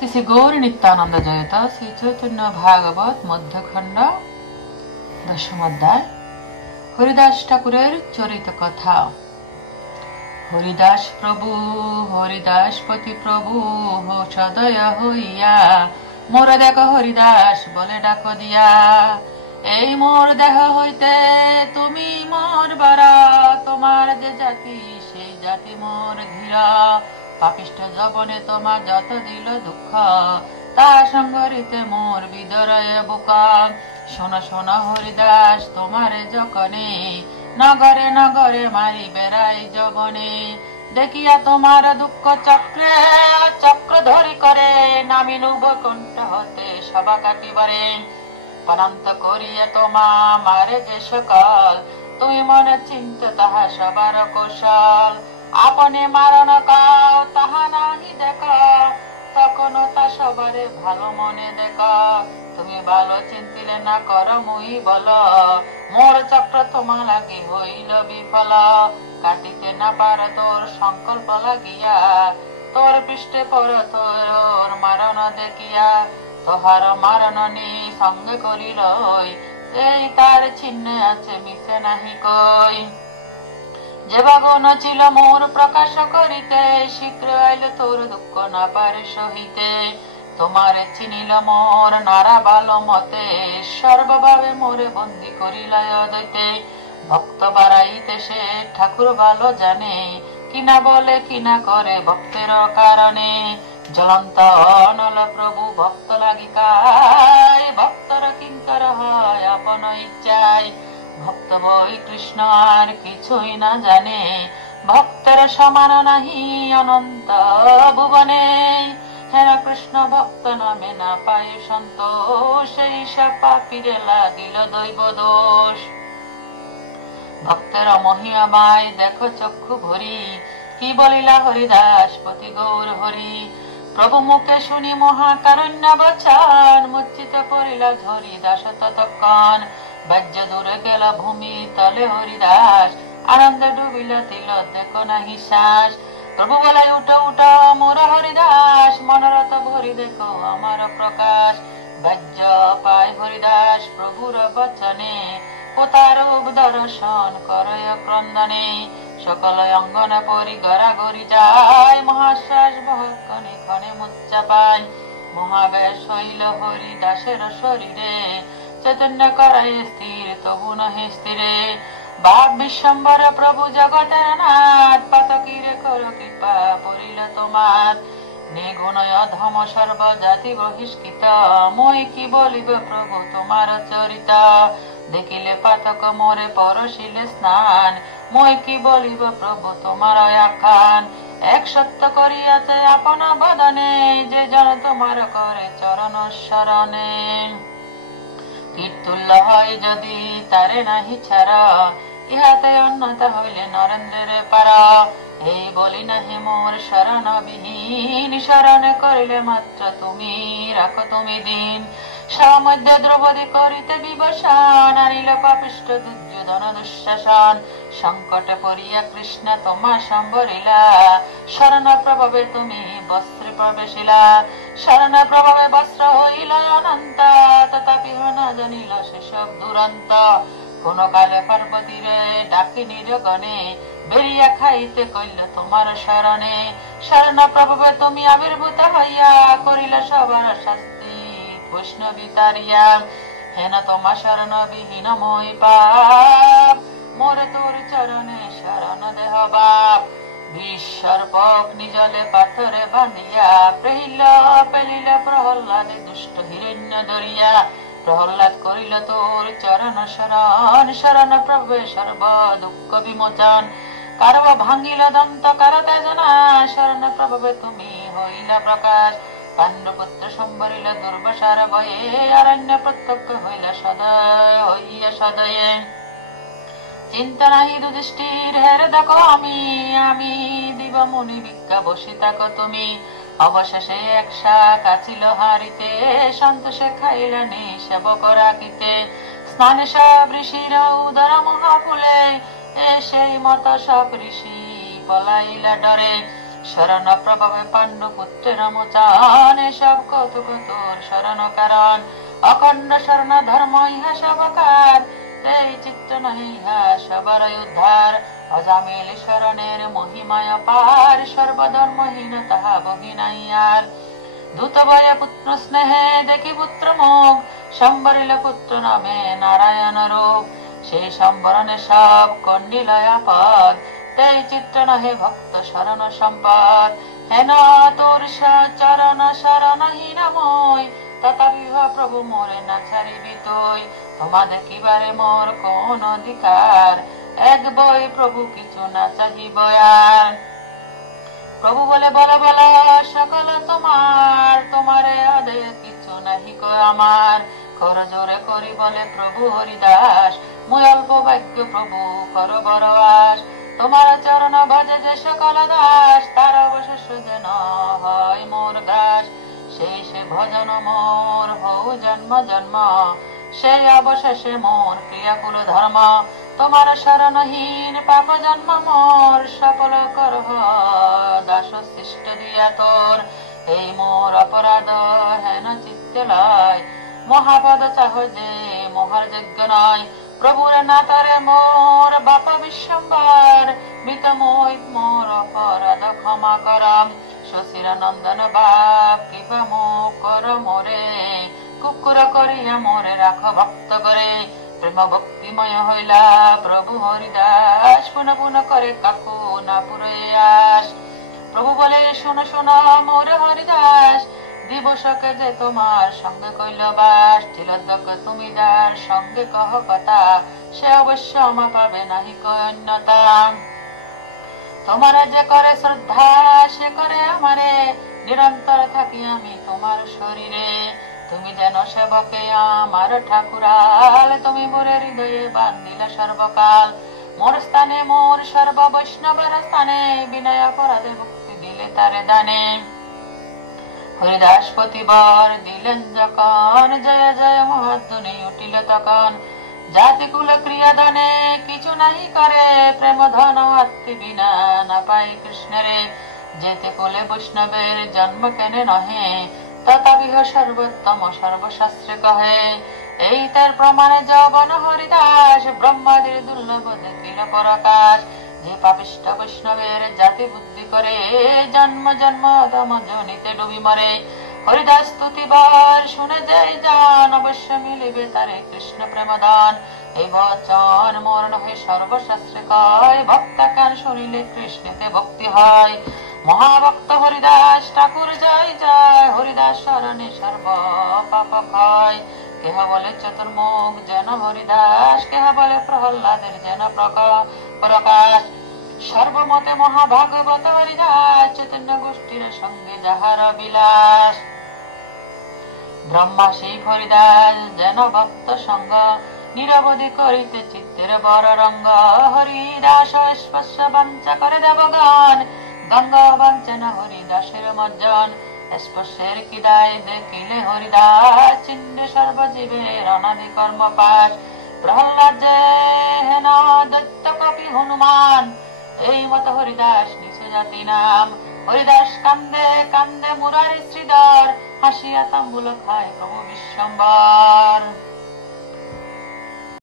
শ্রী শ্রী গৌর নিত্যানন্দ জয়ত শ্রী চৈতন্য ভাগবত মধ্যখণ্ড দশম অধ্যায় হরিদাস ঠাকুরের চরিত কথা। হরিদাস প্রভু হরিদাসপতি প্রভু সদয় হইয়া মোর দেখ হরিদাস বলে ডাক দিয়া। এই মোর দেহ হইতে তুমি মোর বরা, তোমার যে জাতি সেই জাতি মোর ধীরা। পাপিষ্ঠ জবনে তোমার যত দিল দুঃখ, তা সংগরিতে মোর বিদরয় বুকা। শোনো শোনো হরিদাস তোমারে যখনে, নগরে নগরে মারি বেড়াই যবনে। দেখিয়া তোমার দুঃখ চক্রে চক্র ধরি করে, নামিনু বৈকুণ্ঠ হতে সভা কাটিবারে। পরান্ত করিয়া তোমা মারে যে সকল, তুমি মনে চিন্ত তাহা সবার কৌশল। আপনে মারণ কাও তাহা নাহি দেখ, তখনও তা সবারে ভালো মনে দেখ। তুমি ভালো চিন্তিলে না কর মুই বল, মোর চক্র তোমা লাগি হইল বিফল। কাটিতে না পার তোর সংকল্প লাগিয়া, তোর পৃষ্ঠে পর তোর মারণ দেখিয়া। তোহার মারণ নি সঙ্গে করিল, এই তার চিহ্ন আছে মিশে নাহি কই। যে বাগুন ছিল মোর প্রকাশ করিতে, শীঘ্র আইল তোর দুঃখ না পারে সহিতে। তোমারে চিনিল মোর নারা ভালো মতে, সর্বভাবে মোরে বন্দী করিল অদ্বৈতে। ভক্ত বাড়াইতে সে ঠাকুর ভালো জানে, কিনা বলে কিনা করে ভক্তের কারণে। জ্বলন্ত অনল প্রভু ভক্ত লাগি কায়, ভক্তর কিঙ্কর হয় আপন ইচ্ছায়। ভক্ত বই কৃষ্ণ আর কিছুই না জানে, ভক্তের সমান নাহি অনন্ত ভুবনে। হেন কৃষ্ণ ভক্ত নামে না পায় সন্তোষ, এই সব পাপীরে লাগিল দৈব দোষ। ভক্তের মহিমায় দেখো চক্ষু ভরি, কি বলিলা হরিদাস পতি গৌর হরি। প্রভু মুখে শুনি মহাকারণ্য বচন, মূর্ছিত পড়িলা ঝরি দাস ততক্ষণ। বাহ্য দূরে গেল ভূমি তলে হরিদাস, আনন্দে ডুবিল তিল দেখো নাহি শ্বাস। প্রভু বলে উঠো উঠো মোর হরিদাস, মনোরথ ভরি দেখো আমার প্রকাশ। বাহ্য পায় হরিদাস প্রভুর বচনে, কোথার দর্শন করয় ক্রন্দনে। সকল অঙ্গন পরি গড়াগড়ি যায়, মহাশ্বাস বহক্ষণে ক্ষণে মুচ্চা পায়। মহাবেশ হইল হরিদাসের শরীরে, চৈতন্য করায় স্থির তবু নহে স্থিরে। বাপ বিশ্বম্বর প্রভু জগতের নাথ, পাতকীরে কর কৃপা পড়িল তোমার। নিগুণয় ধম সর্ব জাতি বহিষ্কৃত, মই কি বলিব প্রভু তোমার চরিত। দেখিলে পাতক মোরে পরশিলে স্নান, মই কি বলিব প্রভু তোমার আখ্যান। এক সত্য করিয়াছে আপন বদনে, যে জন তোমার করে চরণ শরণে। কীর্তুল্য হয় যদি তারে নাহি ছাড়া, ইহাতে অন্যতা হইলে নরেন্দ্রের পার। এই বলি নাহি মোর শরণ বিহীন, শরণে করিলে মাত্র তুমি রাখো তুমি দিন। সমধ্যে দ্রৌপদী করিতে বিবসান, আনিল পাপিষ্ঠ দুর্যোধন দুঃশাসন। সংকটে পড়িয়া কৃষ্ণ তোমা সম্বরিলা, শরণ প্রভাবে তুমি বস্ত্রে প্রবেশিলা। শরণ প্রভাবে বস্ত্র হইল অনন্ত, তথাপি না জানিল সেসব দুরন্ত। কোন কালে পার্বতীরে ডাকি নিরগণে, বেরিয়া খাইতে কইল তোমার শরণে। শরণ প্রভাবে তুমি আবির্ভূত হইয়া, করিল সবার শাস্তি বৈষ্ণবী তারিয়া। হেন তোমা শরণ বিহীন মই পাপ, মোরে তোর চরণে শরণ দেহ বাপ। বিশ্বর্পক নিজলে পাথরে বাঁধিয়া, পেহিল পেলিল প্রহ্লাদে দুষ্ট হিরণ্য দরিয়া। প্রহ্লাদ করিল তোর চরণ শরণ, শরণ প্রভে সর্ব দুঃখ বিমোচন। কারব ভাঙ্গিল দন্ত কার তেজনা, শরণ প্রভাবে তুমি হইলা প্রকাশ। পাণ্ডুপুত্র সম্বরিল দুর্বাসার ভয়ে, অরণ্য প্রত্যক্ষ হইলা সদয় হইয়া সদয়ে। চিন্তা নাহি দুদৃষ্টির হেরে দেখো আমি, আমি দিব মুনি ভিক্ষা বসি থাকো তুমি। অবশেষে একশা কাছিল হারিতে, সন্তোষে খাইলেনি সেবক রাখিতে। স্নানে সব ঋষির উদর মহাফুলে, সেই মত সব ঋষি পলাইলা ডরে। শরণ প্রভাবে পাণ্ডু পুত্রের মোচন, এসব কৌতুক তোর শরণ কারণ। অখণ্ড শরণ ধর্ম ইহা সবকার, এই চিত্ত নহে ইহা সবার উদ্ধার। অজামিল শরণের মহিমায় পার, সর্বধর্মহীন তাহা বহি নাই আর। দূত ভয়ে পুত্র স্নেহে দেখি পুত্র মুখ, সম্বরিল পুত্র নামে নারায়ণ রূপ। সেই সম্বরণে সব কণ্ডিল আপদ, তেই চিত্র নহে ভক্ত শরণ সম্পদ। হেন তোর চরণ শরণহীনময়, তথাপি প্রভু মোরে না ছাড়িবি তুই। তোমা দেখিবারে মোর কোন অধিকার, এক বই প্রভু কিছু না চাহিব আর। প্রভু বলে বলো বলো সকল তোমার, তোমারে আদেয় কিছু নাহি কো আমার। কর জোরে করি বলে প্রভু হরিদাস, মুই অল্প ভাগ্য প্রভু কর বড় আস। তোমার চরণ ভজে যে সকল দাস, তার অবশেষ যেন হয় মোর গ্রাস। সেই সে ভজন মোর হউ জন্ম জন্ম, সেই অবশেষে মোর ক্রিয়াকুল ধর্ম। তোমার শরণহীন পাপ জন্ম মোর, সফল কর দাস সৃষ্ট দিয়া তোর। এই মোর অপরাধ হেন চিত্তে লয়, মহাপদ চাহ যে মোহর যোগ্য নয়। প্রভুর না তারে মোর বাপ বিশ্বম্বর, মৃত মোহিত মোর অপরাধ ক্ষমা করম। শশীর নন্দন বাপ কৃপা মুখ কর মোরে, কুকুর করিয়া মোরে রাখ ভক্ত করে। প্রেম ভক্তিময় হইলা প্রভু হরিদাস, পুন পুন করে কাকু না পুরে আস। প্রভু বলে শোনো শোনো মোর হরিদাস, দিবসকে যে তোমার সঙ্গে কইল বাস। তিলোদক তুমি যার সঙ্গে কহ কথা, সে অবশ্য আমা পাবে নাহি অন্যতা। তোমার যে করে শ্রদ্ধা সে করে আমারে, নিরন্তর থাকি আমি তোমার শরীরে। তুমি যেন সেবকে আমার ঠাকুরাল, তুমি মোরে হৃদয়ে বান্ধিলে সর্বকাল। মোর স্থানে মোর সর্ব বৈষ্ণবের স্থানে, বিনয় অপরাধে ভক্তি দিলে তারে দানে। হরিদাস প্রতিবার দিলেন যখন, জয় জয় মহাধ্বনি উঠিল তখন। জাতি কুল ক্রিয়া দানে কিছু নাহি করে, প্রেম ধন আত্মি বিনা না পাই কৃষ্ণরে। যেতে কুলে বৈষ্ণবের জন্ম কেনে নহে, তথাপিহ সর্বোত্তম সর্বশাস্ত্রে কহে। এই তার প্রমাণে যৌবন হরিদাস, ব্রহ্মাদির দুর্লভ দেখিল পরকাশ। যে পাপিষ্ঠ বৈষ্ণবের জাতি বুদ্ধি করে, জন্ম জন্ম অধম জনিতে ডুবি মরে। হরিদাস স্তুতিবার শুনে যাই যান, অবশ্য মিলিবে তারে কৃষ্ণ প্রেমদান। এই বচন মোর নহে সর্বশাস্ত্রে কয়, ভক্তা কান শুনিলে কৃষ্ণেতে ভক্তি হয়। মহাভক্ত হরিদাস ঠাকুর জয় জয়, হরিদাস শরণে সর্ব পাপ ক্ষয়। কেহ বলে চতুর্মুখ যেন হরিদাস, কেহ বলে প্রহ্লাদের যেন প্রকাশ। সর্বমতে মহাভাগবত হরিদাস, চৈতন্য গোষ্ঠীর সঙ্গে যাহার বিলাস। ব্রহ্মা সেই হরিদাস যেন ভক্ত সঙ্গ, নিরবধি করিতে চিত্তের বড় রঙ্গ। হরিদাস স্পর্শ বাঞ্ছা করে দেবগণ, গঙ্গা বাঞ্ছনা হরিদাসের মজ্জন। স্পর্শের কিদায় দেখিলে হরিদাস, চিহ্নে সর্বজীবের অনাদি কর্ম পাশ। প্রহ্লাদ যে হেন দৈত্য কপি হনুমান, এই মত হরিদাস নিচে জাতি নাম। হরিদাস কান্দে কান্দে মুরারি শ্রীধর, হাসিয়া তাম্বুল খায় প্রভু বিশ্বম্বর।